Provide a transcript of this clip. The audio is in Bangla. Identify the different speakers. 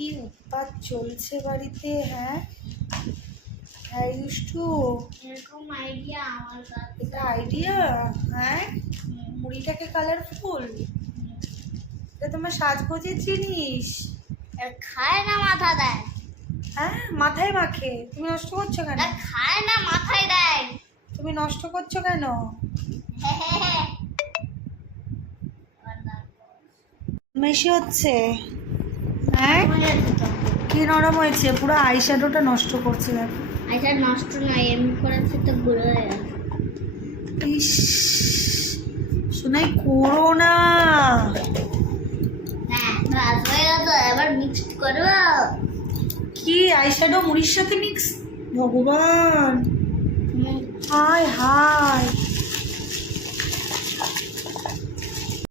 Speaker 1: কি উৎপাত চলছে বাড়িতে হ্যাঁ? হ্যাঁ ইউষ্টু?
Speaker 2: এরকম আইডিয়া আমার কাছে।
Speaker 1: এটা আইডিয়া হ্যাঁ? মুড়িটাকে কালারফুল এটা তোমার সাজগোজের জিনিস?
Speaker 2: আর খায় না মাথা দেয়।
Speaker 1: হ্যাঁ মাথায় মাখে। তুমি নষ্ট করছ কেন?
Speaker 2: খায় না মাথায় দেয়।
Speaker 1: তুমি নষ্ট করছ কেন? মেশি হচ্ছে হ্যাঁ? কি নরম হয়েছে পুরো আইশ্যাডোটা নষ্ট করছে দেখো।
Speaker 2: আচ্ছা নষ্ট নয় এমনি করেছে তো গুঁড়ো হয়ে গেছে।
Speaker 1: ইস শোনাই করো না।
Speaker 2: হ্যাঁ এবার মিক্সড করব
Speaker 1: কি আইশ্যাডো মুড়ির সাথে মিক্স ভগবান। হায় হায়।